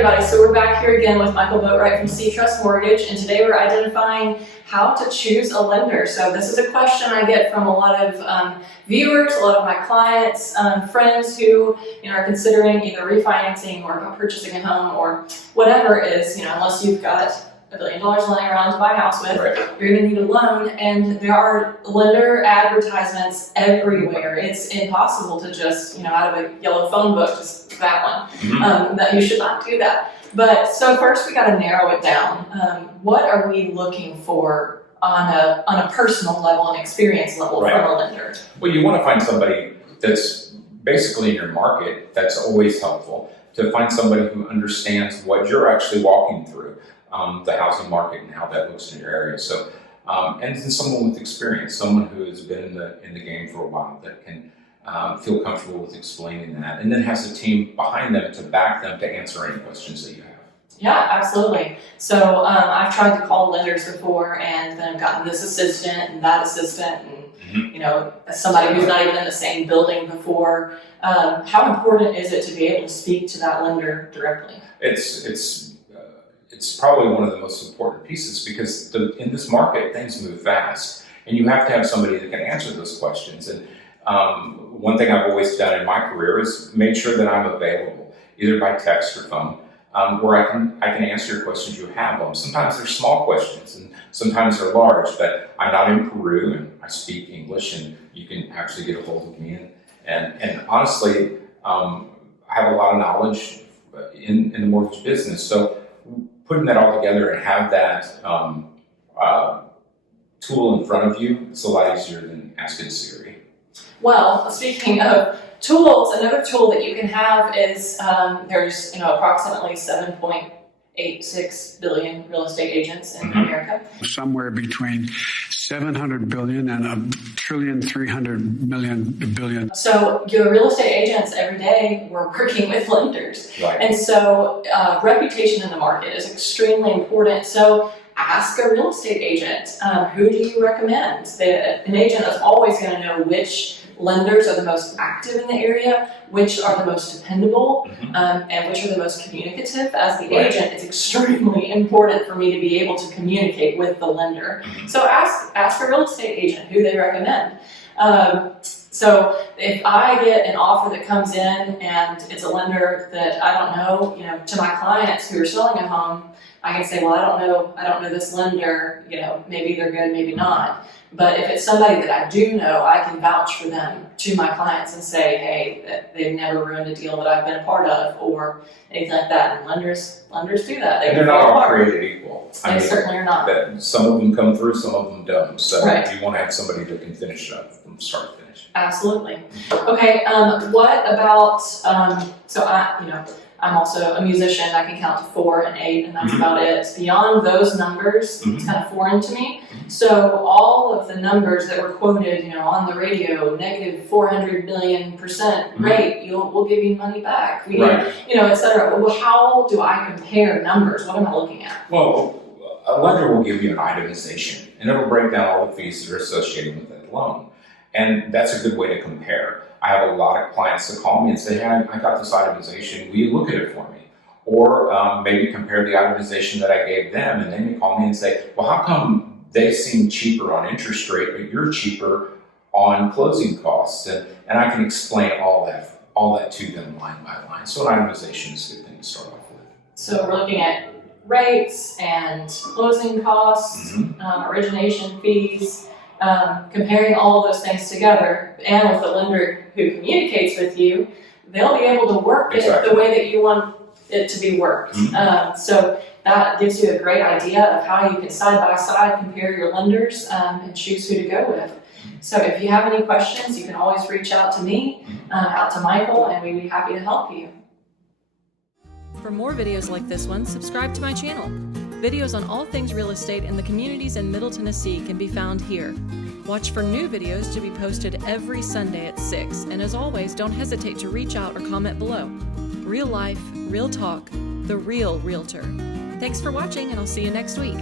everybody, so we're back here again with Michael Boatright from SeaTrust Mortgage, and today we're identifying how to choose a lender. So this is a question I get from a lot of viewers, a lot of my clients, friends who are considering either refinancing or purchasing a home or whatever it is, unless you've got $1 billion laying around to buy a house with, right. You're going to need a loan, and there are lender advertisements everywhere. It's impossible to just, out of a yellow phone book, just that one, that you should not do that. But so first we got to narrow it down. What are we looking for on a personal level and experience level from a lender? Well, you want to find somebody that's basically in your market. That's always helpful, to find somebody who understands what you're actually walking through. The housing market and how that looks in your area. So, and then someone with experience, someone who has been in the game for a while, that can feel comfortable with explaining that, and then has a team behind them to back them to answer any questions that you have. Yeah, absolutely. So I've tried to call lenders before, and then gotten this assistant and that assistant, and somebody who's not even in the same building before. How important is it to be able to speak to that lender directly? It's probably one of the most important pieces, because in this market, things move fast, and you have to have somebody that can answer those questions. And one thing I've always done in my career is made sure that I'm available, either by text or phone, where I can answer your questions. You have them. Sometimes they're small questions, and sometimes they're large, but I'm not in Peru, and I speak English, and you can actually get a hold of me. And honestly, I have a lot of knowledge in the mortgage business. So putting that all together and have that tool in front of you, it's a lot easier than asking Siri. Well, speaking of tools, another tool that you can have is there's approximately 7.86 billion real estate agents in America. Somewhere between 700 billion and $1.3 trillion. So your real estate agents every day, we're working with lenders. Right. And so reputation in the market is extremely important. So ask a real estate agent, who do you recommend? An agent is always going to know which lenders are the most active in the area, which are the most dependable, and which are the most communicative. As the agent, it's extremely important for me to be able to communicate with the lender. So ask a real estate agent who they recommend. So if I get an offer that comes in and it's a lender that I don't know, to my clients who are selling a home, I can say, well, I don't know this lender, maybe they're good, maybe not. But if it's somebody that I do know, I can vouch for them to my clients and say, hey, they've never ruined a deal that I've been a part of, or anything like that. And lenders do that. And they're not all created equal. They certainly are not. Some of them come through, some of them don't. So you want to have somebody that can finish up from start to finish. Absolutely. Okay. What about? I'm also a musician. I can count to 4 and 8, and that's about it. Beyond those numbers, it's kind of foreign to me. So all of the numbers that were quoted, on the radio, negative 400 million% rate, we'll give you money back, et cetera. Well, how do I compare numbers? What am I looking at? Well, a lender will give you an itemization, and it'll break down all the fees that are associated with that loan. And that's a good way to compare. I have a lot of clients that call me and say, hey, I got this itemization, will you look at it for me? Or maybe compare the itemization that I gave them, and they may call me and say, well, how come they seem cheaper on interest rate, but you're cheaper on closing costs? And I can explain all that to them line by line. So an itemization is a good thing to start off with. So we're looking at rates and closing costs, origination fees, comparing all of those things together, and with the lender who communicates with you, they'll be able to work it the way that you want it to be worked. So that gives you a great idea of how you can side by side compare your lenders and choose who to go with. So if you have any questions, you can always reach out to me, out to Michael, and we'd be happy to help you. For more videos like this one, subscribe to my channel. Videos on all things real estate in the communities in Middle Tennessee can be found here. Watch for new videos to be posted every Sunday at 6, and as always, don't hesitate to reach out or comment below. Real life, real talk, the real realtor. Thanks for watching, and I'll see you next week.